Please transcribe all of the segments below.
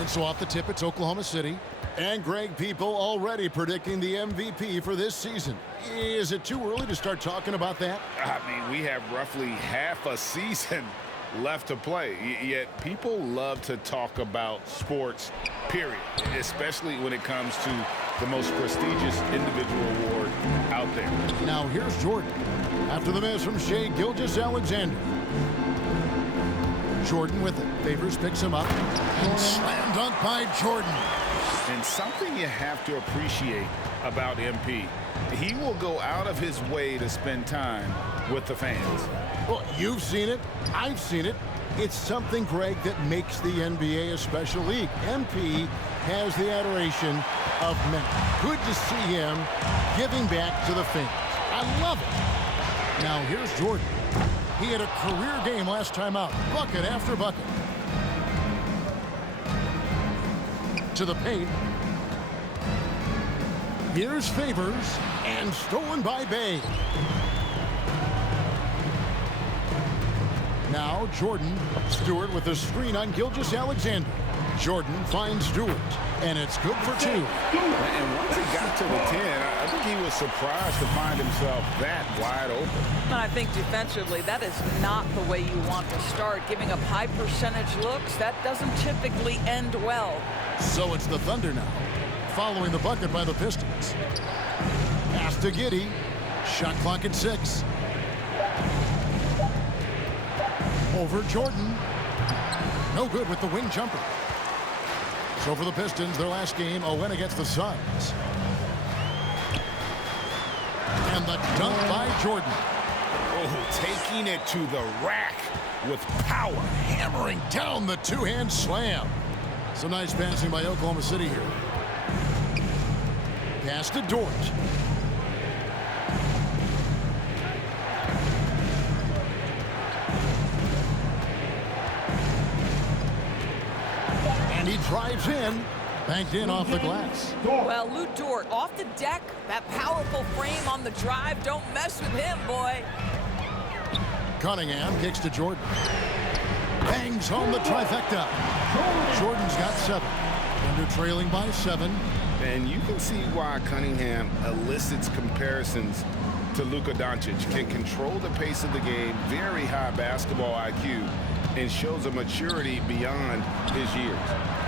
And so off the tip, it's Oklahoma City. And Greg, people already predicting the MVP for this season. Is it too early to start talking about that? I mean, we have roughly half a season left to play, yet people love to talk about sports, period, especially when it comes to the most prestigious individual award out there. Now here's Jordan. After the miss from Shai Gilgeous-Alexander. Jordan with it. Favors picks him up. And slam dunk by Jordan. And something you have to appreciate about MP, he will go out of his way to spend time with the fans. Well, you've seen it. I've seen it. It's something, Greg, that makes the NBA a special league. MP has the adoration of many. Good to see him giving back to the fans. I love it. Now here's Jordan. He had a career game last time out. Bucket after bucket. To the paint. Here's Favors. And stolen by Bay. Now Jordan. Stewart with a screen on Gilgeous-Alexander. Jordan finds Stewart. And it's good for two. And once he got to the 10, I think he was surprised to find himself that wide open. And I think defensively, that is not the way you want to start. Giving up high percentage looks, that doesn't typically end well. So it's the Thunder now, following the bucket by the Pistons. Pass to Giddey. Shot clock at 6. Over Jordan. No good with the wing jumper. So for the Pistons, their last game, a win against the Suns. And the dunk by Jordan. Oh, taking it to the rack with power. Hammering down the two-hand slam. Some nice passing by Oklahoma City here. Pass to Dort. And he drives in. Banked in off the glass. Well, Lou Dort off the deck. That powerful frame on the drive. Don't mess with him, boy. Cunningham kicks to Jordan. Bangs home the trifecta. Jordan's got 7. Under trailing by 7. And you can see why Cunningham elicits comparisons to Luka Doncic. Can control the pace of the game, very high basketball IQ, and shows a maturity beyond his years.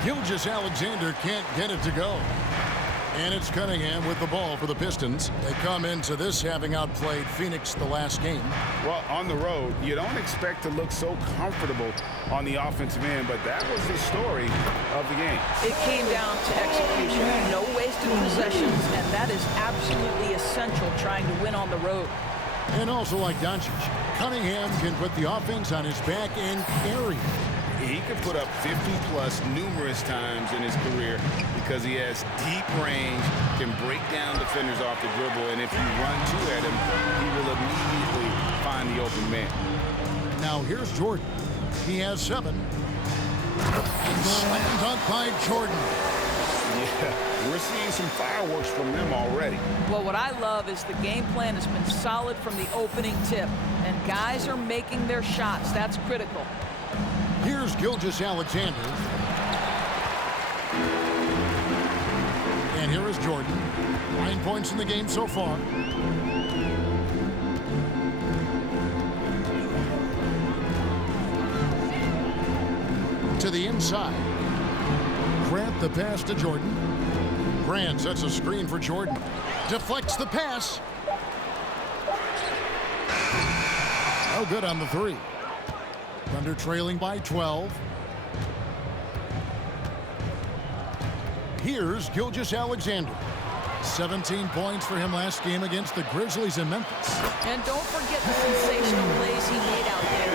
Gilgeous-Alexander can't get it to go. And it's Cunningham with the ball for the Pistons. They come into this having outplayed Phoenix the last game. Well, on the road, you don't expect to look so comfortable on the offensive end, but that was the story of the game. It came down to execution. No wasted possessions, and that is absolutely essential trying to win on the road. And also like Doncic, Cunningham can put the offense on his back and carry. He could put up 50-plus numerous times in his career because he has deep range, can break down defenders off the dribble, and if you run two at him, he will immediately find the open man. Now here's Jordan. He has 7. Slam dunk by Jordan. Yeah, we're seeing some fireworks from them already. Well, what I love is the game plan has been solid from the opening tip, and guys are making their shots. That's critical. Here's Gilgeous-Alexander. And here is Jordan. 9 points in the game so far. To the inside. Grant the pass to Jordan. Grant sets a screen for Jordan. Deflects the pass. No good on the 3. Thunder trailing by 12. Here's Gilgeous-Alexander. 17 points for him last game against the Grizzlies in Memphis. And don't forget the sensational plays he made out there.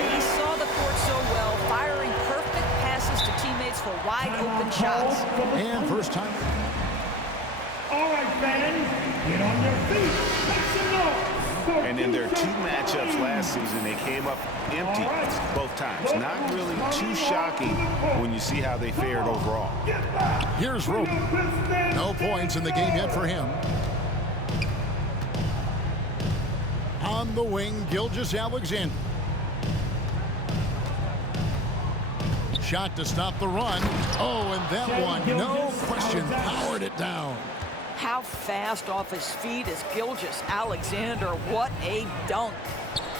shots. And first time. All right, fans, get on your feet. Make some noise. And in their 2 matchups last season, they came up empty both times. Not really too shocking when you see how they fared overall. Here's Roby. No points in the game yet for him. On the wing, Gilgeous-Alexander. Shot to stop the run. Oh, and that one, no question, powered it down. How fast off his feet is Gilgeous-Alexander. What a dunk.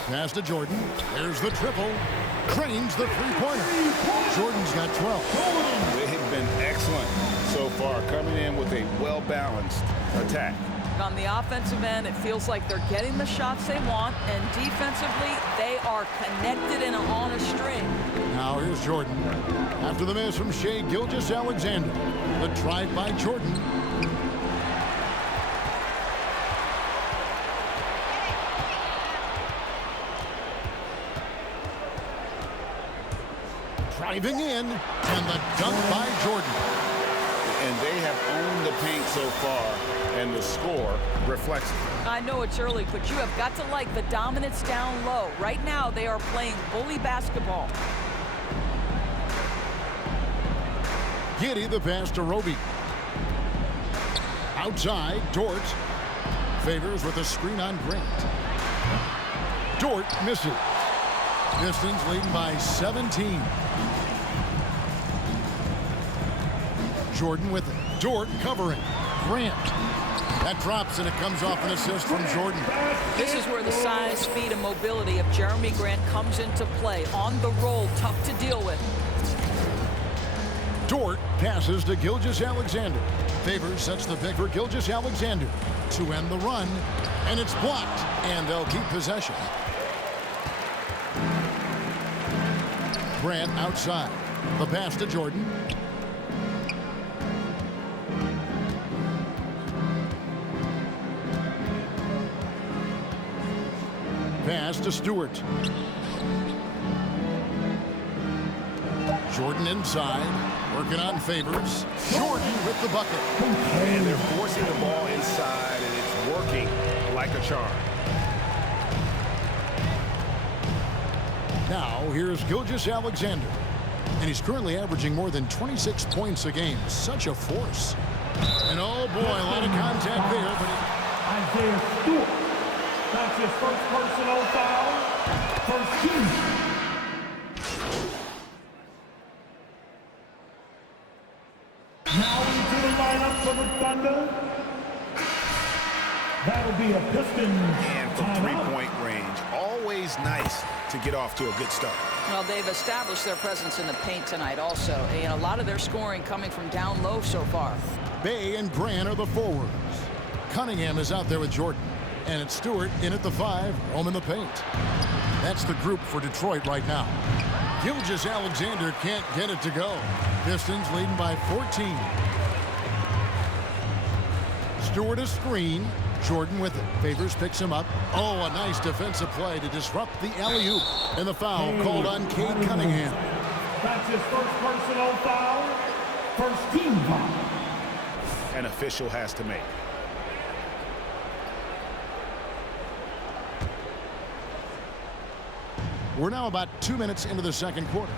Pass to Jordan. There's the triple. Cranes the three-pointer. Jordan's got 12. They have been excellent so far, coming in with a well-balanced attack. On the offensive end, it feels like they're getting the shots they want, and defensively, they are connected and on a string. Now here's Jordan. After the miss from Shea, Gilgeous-Alexander. The drive by Jordan. Driving in, and the dunk by Jordan. And they have owned the paint so far, and the score reflects it. I know it's early, but you have got to like the dominance down low. Right now, they are playing bully basketball. Giddy the pass to Roby. Outside, Dort. Favors with a screen on Grant. Dort misses. Pistons leading by 17. Jordan with it. Dort covering. Grant. That drops, and it comes off an assist from Jordan. This is where the size, speed, and mobility of Jeremy Grant comes into play. On the roll, tough to deal with. Dort passes to Gilgeous-Alexander. Favors sets the pick for Gilgeous-Alexander to end the run, and it's blocked, and they'll keep possession. Grant outside. The pass to Jordan. Pass to Stewart. Jordan inside, working on Favors. Jordan with the bucket. And they're forcing the ball inside, and it's working like a charm. Now, here's Gilgeous-Alexander. And he's currently averaging more than 26 points a game. Such a force. And oh boy, a lot of contact there, but Isaiah Stewart. That's his first personal foul. First team. Now into the lineup for the Thunder. That'll be a Pistons. And from three-point range, always nice to get off to a good start. Well, they've established their presence in the paint tonight also. And a lot of their scoring coming from down low so far. Bay and Grant are the forwards. Cunningham is out there with Jordan. And it's Stewart in at the 5, roaming the paint. That's the group for Detroit right now. Gilgeous-Alexander can't get it to go. Pistons leading by 14. Stewart a screen. Jordan with it. Favors picks him up. Oh, a nice defensive play to disrupt the alley-oop. And the foul called on Cade Cunningham. That's his first personal foul. First team foul. An official has to make. We're now about 2 minutes into the second quarter.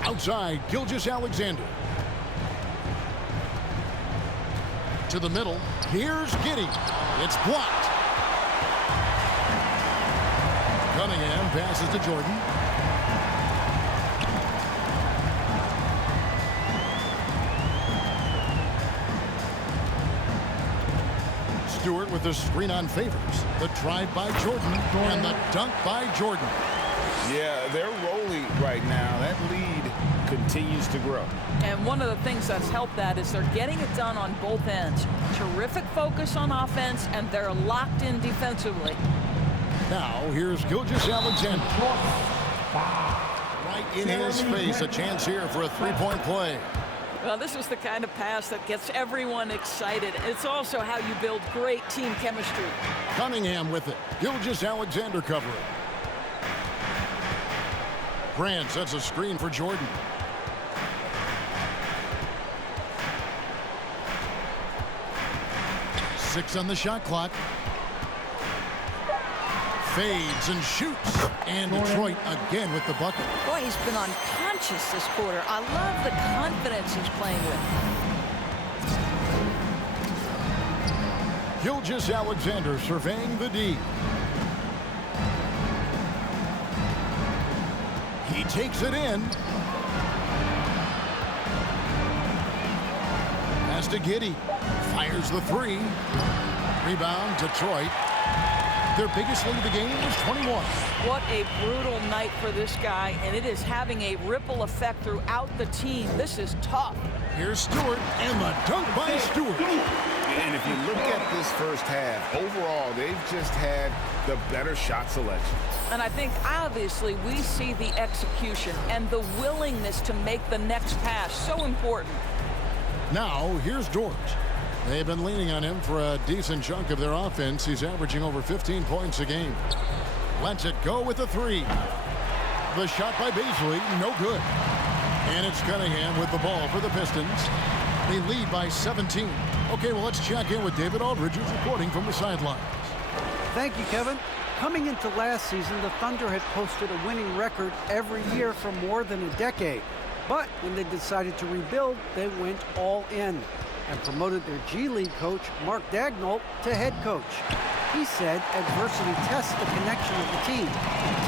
Outside, Gilgeous-Alexander. To the middle. Here's Giddey. It's blocked. Cunningham passes to Jordan. Stewart with the screen on Favors. The drive by Jordan and the dunk by Jordan. Yeah, they're rolling right now. That lead continues to grow. And one of the things that's helped that is they're getting it done on both ends. Terrific focus on offense, and they're locked in defensively. Now, here's Gilgeous-Alexander. Right in his face, a chance here for a three-point play. Well, this is the kind of pass that gets everyone excited. It's also how you build great team chemistry. Cunningham with it. Gilgeous-Alexander covering. Grant sets a screen for Jordan. Six on the shot clock. Fades and shoots. And Detroit again with the bucket. Boy, he's been unconscious this quarter. I love the confidence he's playing with. Gilgeous-Alexander surveying the D. He takes it in. Pass to Giddey. Fires the three. Rebound, Detroit. Their biggest lead of the game was 21. What a brutal night for this guy, and it is having a ripple effect throughout the team. This is tough. Here's Stewart, and the dunk by Stewart. And if you look at this first half, overall, they've just had the better shot selection. And I think, obviously, we see the execution and the willingness to make the next pass so important. Now, here's Dort. They've been leaning on him for a decent chunk of their offense. He's averaging over 15 points a game. Lets it go with the three. The shot by Beasley, no good. And it's Cunningham with the ball for the Pistons. They lead by 17. Okay, well, let's check in with David Aldridge, who's reporting from the sidelines. Thank you, Kevin. Coming into last season, the Thunder had posted a winning record every year for more than a decade. But when they decided to rebuild, they went all in and promoted their G League coach, Mark Daigneault, to head coach. He said adversity tests the connection of the team,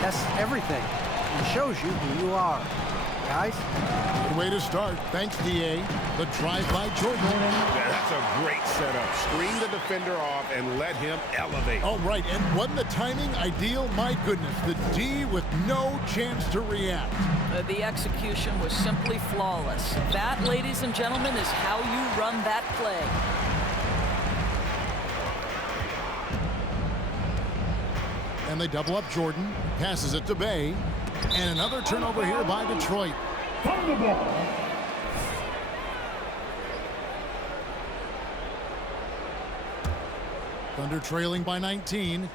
tests everything, and shows you who you are. Guys? Good way to start. Thanks, D.A. The drive by Jordan. Yeah, that's a great setup. Screen the defender off and let him elevate. Oh, right. And wasn't the timing ideal? My goodness. The D with no chance to react. The execution was simply flawless. That, ladies and gentlemen, is how you run that play. And they double up Jordan. Passes it to Bay. And another turnover here by Detroit. Thunder ball. Thunder trailing by 19.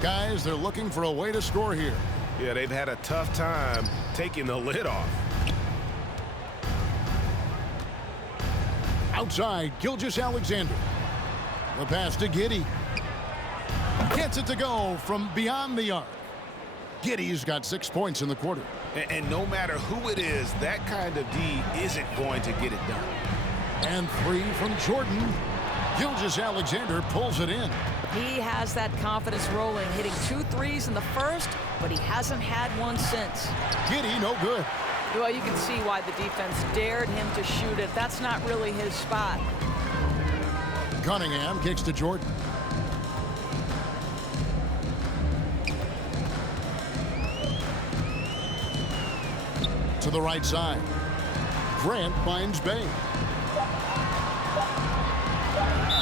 Guys, they're looking for a way to score here. Yeah, they've had a tough time taking the lid off. Outside, Gilgeous-Alexander. The pass to Giddey. Gets it to go from beyond the arc. Giddey's got 6 points in the quarter. And no matter who it is, that kind of D isn't going to get it done. And three from Jordan. Gilgeous-Alexander pulls it in. He has that confidence rolling, hitting 2 threes in the first, but he hasn't had one since. Giddey, no good. Well, you can see why the defense dared him to shoot it. That's not really his spot. Cunningham kicks to Jordan. To the right side. Grant finds Bay.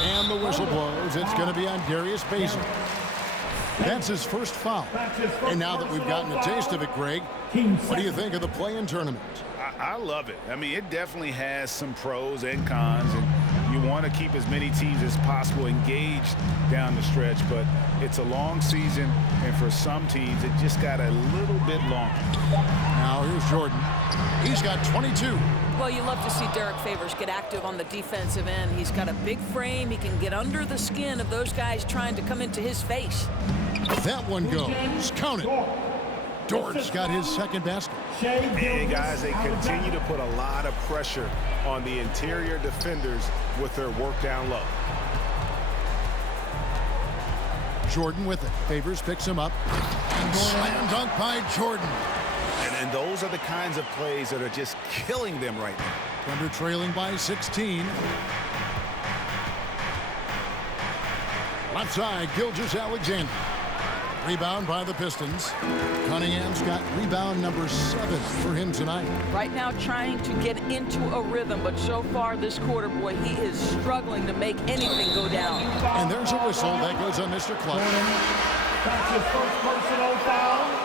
And the whistle blows. It's going to be on Darius Bazley. That's his first foul. And now that we've gotten a taste of it, Greg, what do you think of the play-in tournament? I love it. I mean, it definitely has some pros and cons, and you want to keep as many teams as possible engaged down the stretch, but it's a long season, and for some teams, it just got a little bit longer. Now here's Jordan. He's got 22. Well, you love to see Derek Favors get active on the defensive end. He's got a big frame. He can get under the skin of those guys trying to come into his face. That one goes. Count it. Dort's got his second basket. And guys, they continue to put a lot of pressure on the interior defenders with their work down low. Jordan with it. Favors picks him up. And slam dunk by Jordan. And those are the kinds of plays that are just killing them right now. Thunder trailing by 16. Left side, Gilgeous-Alexander. Rebound by the Pistons. Cunningham's got rebound number 7 for him tonight. Right now trying to get into a rhythm, but so far this quarter, boy, he is struggling to make anything go down. And there's a whistle that goes on Mr. Clutch. That's his first personal foul.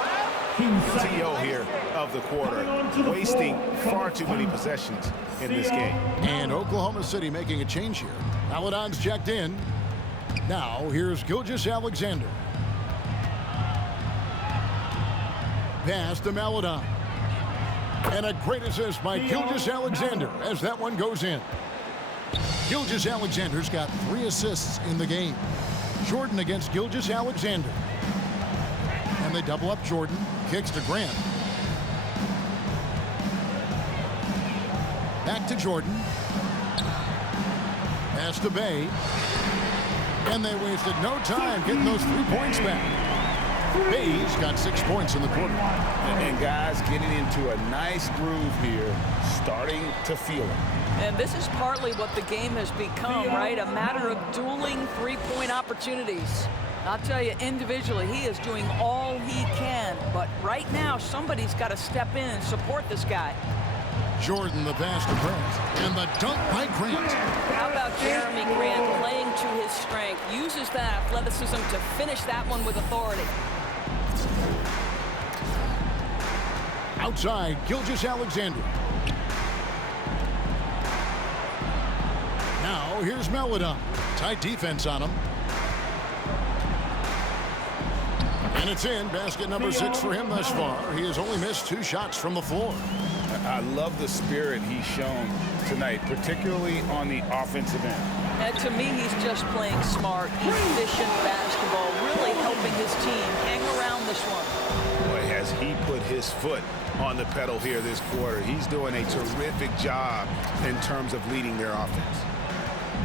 T.O. here of the quarter, wasting far too many possessions in this game. And Oklahoma City making a change here. Maladon's checked in. Now here's Gilgeous-Alexander. Pass to Maladon. And a great assist by Gilgeous-Alexander as that one goes in. Gilgeous-Alexander's got 3 assists in the game. Jordan against Gilgeous-Alexander. And they double up Jordan. Kicks to Grant. Back to Jordan. Pass to Bay. And they wasted no time getting those 3 points back. Bay's got 6 points in the quarter. And guys getting into a nice groove here, starting to feel it. And this is partly what the game has become, right? A matter of dueling 3-point opportunities. I'll tell you, individually, he is doing all he can. But right now, somebody's got to step in and support this guy. Jordan, the pass to Grant. And the dunk by Grant. How about Jeremy Grant playing to his strength? Uses that athleticism to finish that one with authority. Outside, Gilgeous-Alexander. Now, here's Meledon. Tight defense on him. And it's in. Basket number 6 for him thus far. He has only missed 2 shots from the floor. I love the spirit he's shown tonight, particularly on the offensive end. And to me, he's just playing smart, efficient basketball, really helping his team hang around this one. Boy, has he put his foot on the pedal here this quarter. He's doing a terrific job in terms of leading their offense.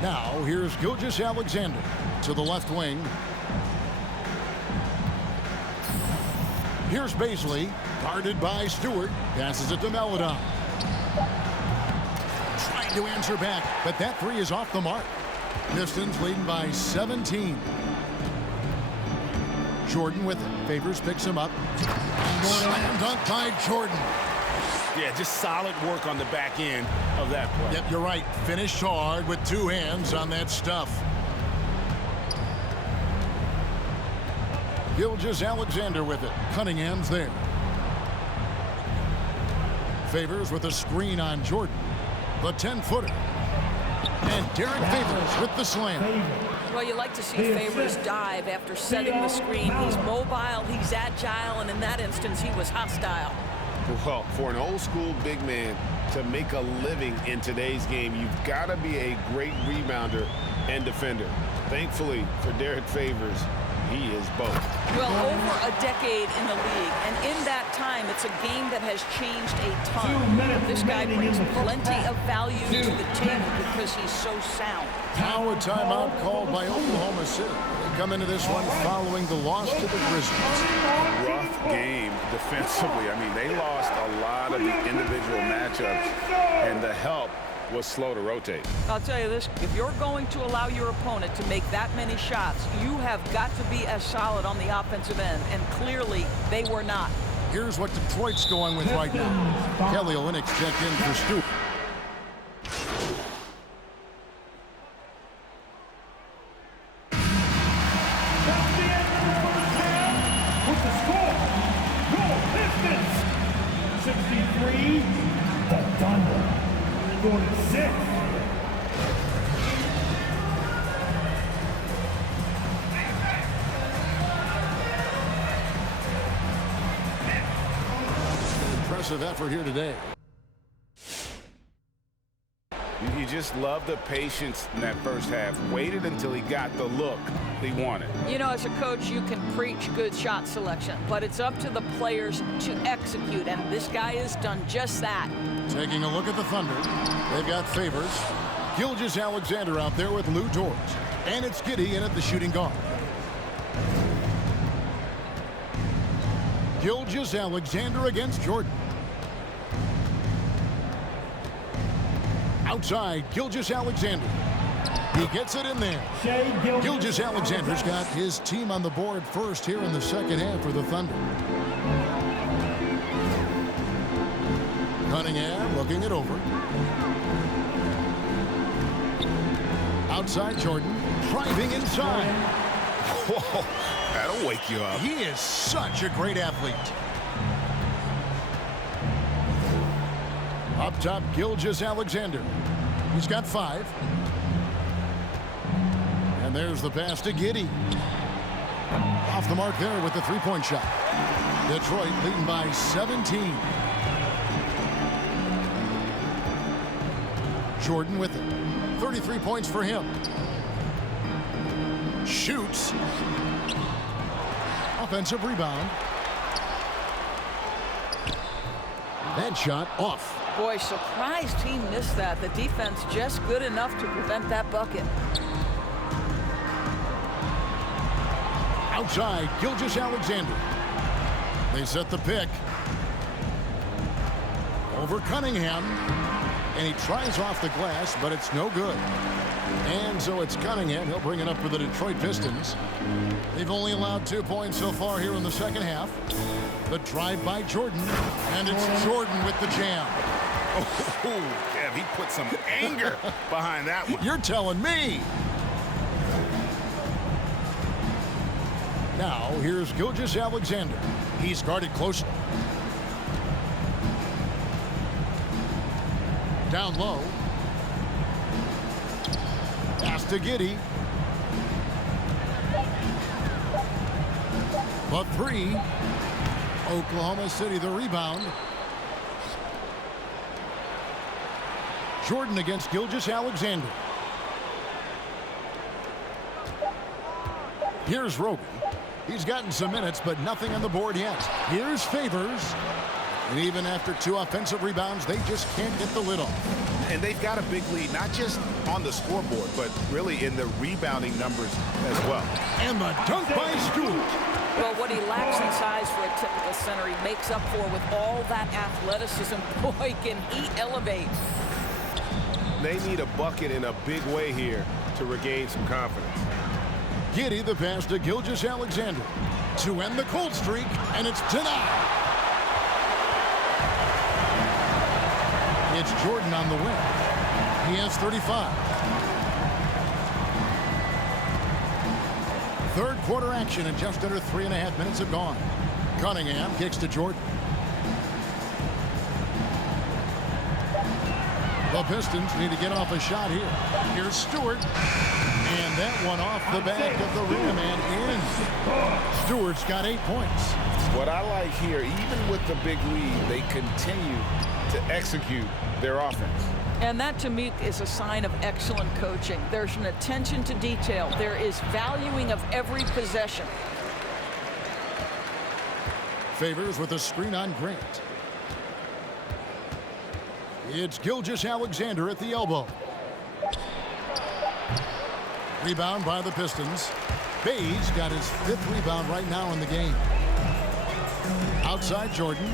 Now, here's Gilgeous-Alexander to the left wing. Here's Baisley, guarded by Stewart. Passes it to Meledon. Trying to answer back, but that 3 is off the mark. Pistons leading by 17. Jordan with it. Favors picks him up. Slam dunk by Jordan. Yeah, just solid work on the back end of that play. Yep, you're right. Finished hard with 2 hands on that stuff. Gilgeous-Alexander with it. Cunningham's there. Favors with a screen on Jordan. The 10-footer. And Derek Favors with the slam. Well, you like to see Favors dive after setting the screen. He's mobile, he's agile, and in that instance, he was hostile. Well, for an old-school big man to make a living in today's game, you've got to be a great rebounder and defender. Thankfully for Derek Favors, he is both. Well, over a decade in the league, and in that time, it's a game that has changed a ton. This guy brings plenty of value to the table because he's so sound. Now a timeout called by Oklahoma City. They come into this one following the loss to the Grizzlies. Rough game defensively. I mean, they lost a lot of the individual matchups, and the help was slow to rotate. I'll tell you this, if you're going to allow your opponent to make that many shots, you have got to be as solid on the offensive end, and clearly they were not. Here's what Detroit's going with right now. Kelly Olynyk checked in for Stewart. That's the end of the first half with the score. Your Pistons 63, the Thunder 46. Impressive effort here today. You just love the patience in that first half. Waited until he got the look he wanted. You know, as a coach, you can preach good shot selection, but it's up to the players to execute, and this guy has done just that. Taking a look at the Thunder. They've got Favors. Gilgeous-Alexander out there with Lou Dort. And it's Giddey in at the shooting guard. Gilgeous-Alexander against Jordan. Outside, Gilgeous-Alexander. He gets it in there. Gilgeous-Alexander's got his team on the board first here in the second half for the Thunder. Cunningham looking it over. Outside Jordan, driving inside. Whoa, that'll wake you up. He is such a great athlete. Up top, Gilgeous-Alexander. He's got 5. And there's the pass to Giddey. Off the mark there with the 3-point shot. Detroit leading by 17. Jordan with it. 33 points for him. Shoots. Offensive rebound. That shot off. Boy, surprised he missed that. The defense just good enough to prevent that bucket. Outside, Gilgeous-Alexander. They set the pick. Over Cunningham. And he tries off the glass, but it's no good. And so it's Cunningham. He'll bring it up for the Detroit Pistons. They've only allowed 2 points so far here in the second half. The drive by Jordan. And it's Jordan with the jam. Oh, Kev, he put some anger behind that one. You're telling me. Now, here's Gilgeous-Alexander. He's guarded closely. Down low. Pass to Giddey. The three. Oklahoma City the rebound. Jordan against Gilgeous-Alexander. Here's Roby. He's gotten some minutes, but nothing on the board yet. Here's Favors. And even after 2 offensive rebounds, they just can't get the lid off. And they've got a big lead, not just on the scoreboard, but really in the rebounding numbers as well. And the dunk by Stewart. Well, what he lacks in size for a typical center, he makes up for with all that athleticism. Boy, can he elevate. They need a bucket in a big way here to regain some confidence. Giddey the pass to Gilgeous-Alexander to end the cold streak, and it's denied. It's Jordan on the win. He has 35. Third quarter action, and just under 3.5 minutes have gone. Cunningham kicks to Jordan. The Pistons need to get off a shot here. Here's Stewart. And that one off the back of the rim and in. Stewart's got 8 points. What I like here, even with the big lead, they continue to execute their offense. And that, to me, is a sign of excellent coaching. There's an attention to detail. There is valuing of every possession. Favors with a screen on Grant. It's Gilgeous-Alexander at the elbow. Rebound by the Pistons. Bayes got his 5th rebound right now in the game. Outside Jordan.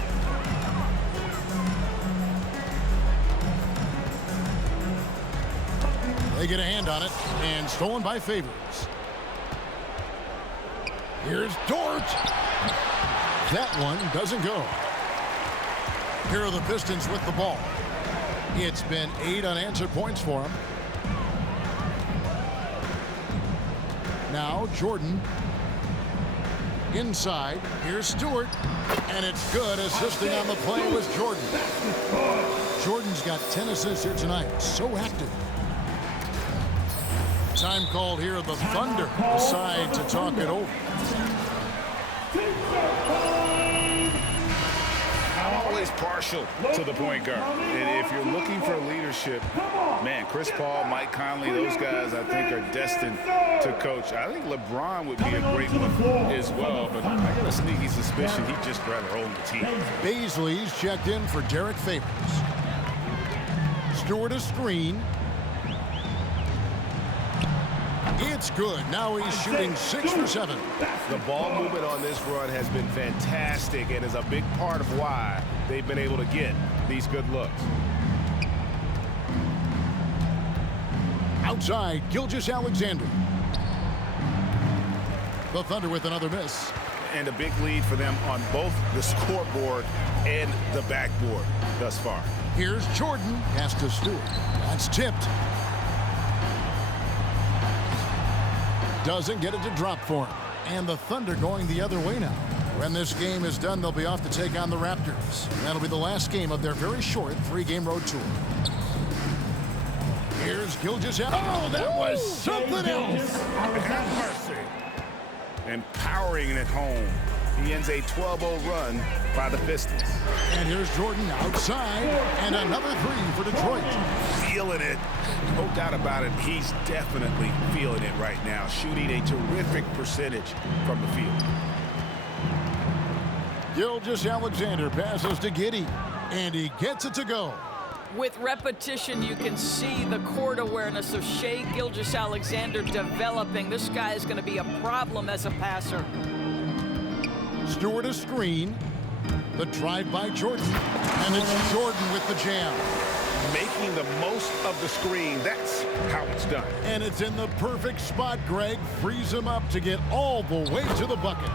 They get a hand on it, and stolen by Favors. Here's Dort. That one doesn't go. Here are the Pistons with the ball. It's been 8 unanswered points for them. Now Jordan. Inside. Here's Stewart. And it's good. Assisting on the play was Jordan. Jordan's got 10 assists here tonight. So active. Time called here. The Thunder decide to talk it over. I'm always partial to the point guard. And if you're looking for leadership, man, Chris Paul, Mike Conley, those guys I think are destined to coach. I think LeBron would be a great one as well, but I got a sneaky suspicion he'd just rather hold the team. Baisley's checked in for Derek Favors. Stewart a screen. It's good. Now he's shooting 6 for 7. The ball movement on this run has been fantastic and is a big part of why they've been able to get these good looks. Outside, Gilgeous-Alexander. The Thunder with another miss. And a big lead for them on both the scoreboard and the backboard thus far. Here's Jordan. Pass to Stewart. That's tipped. Doesn't get it to drop for him. And the Thunder going the other way now. When this game is done, they'll be off to take on the Raptors. And that'll be the last game of their very short 3-game road tour. Here's Gilgeous-Alexander. Oh, that was something else. Have mercy. Empowering it home He ends a 12-0 run by the Pistons. And here's Jordan outside, and another three for Detroit. Feeling it. No doubt about it. He's definitely feeling it right now, shooting a terrific percentage from the field. Gilgeous-Alexander passes to Giddey, and he gets it to go. With repetition, you can see the court awareness of Shai Gilgeous-Alexander developing. This guy is going to be a problem as a passer. Stewart a screen. The drive by Jordan, and it's Jordan with the jam. Making the most of the screen. That's how it's done. And it's in the perfect spot, Greg. Frees him up to get all the way to the bucket.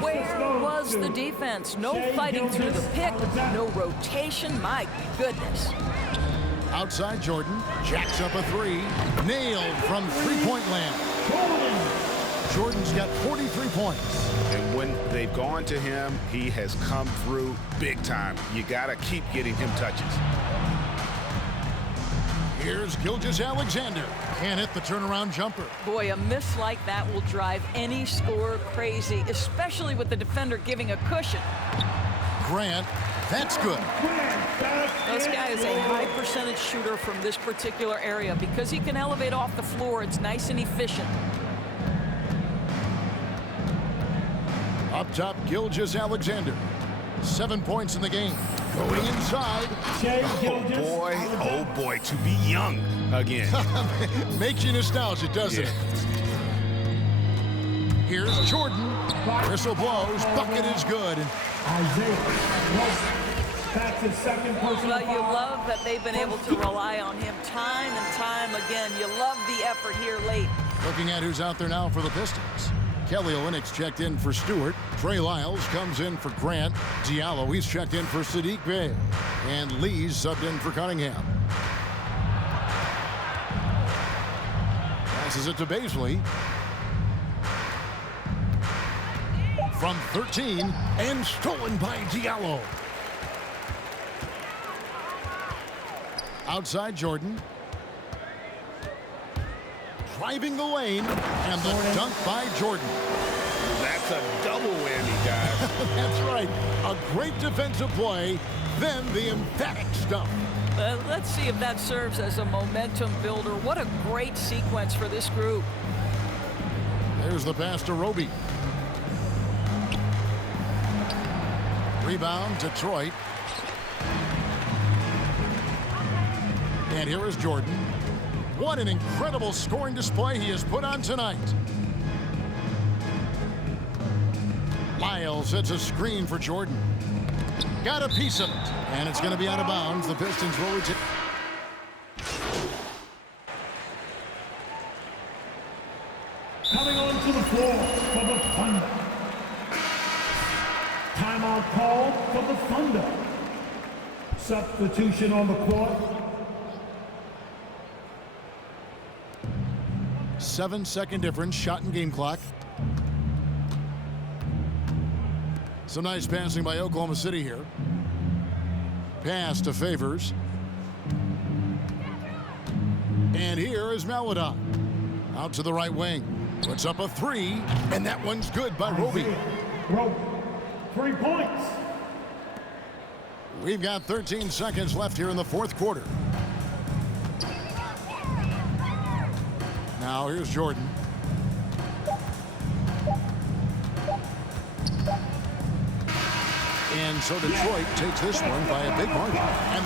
Where was the defense? No fighting through the pick, no rotation. My goodness. Outside Jordan, jacks up a three. Nailed from three-point land. Jordan's got 43 points. And when they've gone to him, he has come through big time. You got to keep getting him touches. Here's Gilgeous-Alexander. Can't hit the turnaround jumper. Boy, a miss like that will drive any scorer crazy, especially with the defender giving a cushion. Grant, that's good. This guy is a high percentage shooter from this particular area. Because he can elevate off the floor, it's nice and efficient. Up top, Gilgeous-Alexander. 7 points in the game. Going inside. Oh boy, to be young again. Makes you nostalgic, doesn't it? Here's Jordan. Whistle blows. Bucket is good. That's his second personal Well, you foul. love that they've been able to rely on him time and time again. You love the effort here late. Looking at who's out there now for the Pistons. Kelly Olynyk's checked in for Stewart. Trey Lyles comes in for Grant. Diallo, he's checked in for Sadiq Bey. And Lee's subbed in for Cunningham. Passes it to Baisley. From 13, and stolen by Diallo. Outside Jordan. Driving the lane, and the dunk by Jordan. That's a double whammy, guys. That's right. A great defensive play, then the emphatic stuff. Let's see if that serves as a momentum builder. What a great sequence for this group. There's the pass to Roby. Rebound, Detroit. And here is Jordan. What an incredible scoring display he has put on tonight. Lyles sets a screen for Jordan. Got a piece of it. And it's going to be out of bounds. The Pistons will retain. Coming onto the floor for the Thunder. Timeout called for the Thunder. Substitution on the court. 7-second difference, shot and game clock. Some nice passing by Oklahoma City here. Pass to Favors. And here is Maladon. Out to the right wing. Puts up a three, and that one's good by Roby. Roby, 3 points. We've got 13 seconds left here in the fourth quarter. Now here's Jordan. And so Detroit takes this one by a big margin. And